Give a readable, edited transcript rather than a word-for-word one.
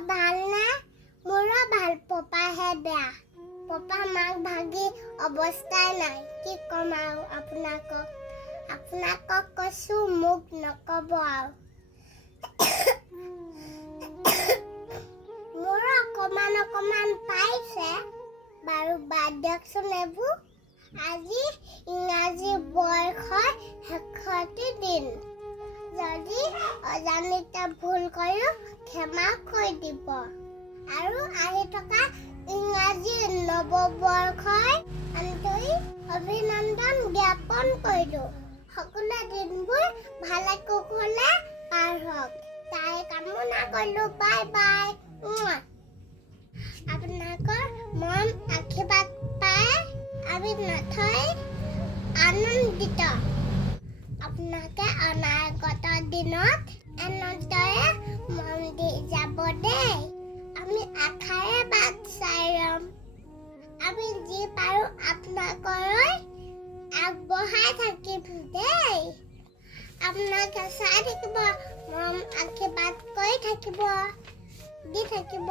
ভাল না মোৰো ভাল পপাহে বেয়া পপা মাক ভাগি অৱস্থাই নাই কি কম আৰু আপোনাকক কৈছো মোক নকব আৰু মোৰো অকমান পাইছে বাৰু বাদ দিয়কচোন এইবোৰ আজি ইংৰাজী বৰ্ষৰ শেষৰটি দিন যদি অজানিতে ভুল কৰোঁ ক্ষমা কৰি দিব আৰু আহি থকা ইংৰাজী নৱবৰ্ষৰ আন্তৰিক অভিনন্দন জ্ঞাপন কৰিলোঁ সকলো দিনবোৰ ভালে কুশলে পাৰ হওক তাই কামনা কৰিলোঁ বাই বাই আপোনালোকৰ মৰম আশীৰ্বাদ পাই আমি নথৈ আনন্দিত আপোনালোকে অনাগত দিনত এনেদৰে মন দি যাব দেই আমি আশাৰে বাট চাই ৰম আমি যি পাৰোঁ আপোনালোকলৈ আগবঢ়াই থাকিম দেই আপোনালোকে চাই থাকিব মৰম আশীৰ্বাদ কৰি থাকিব দি থাকিব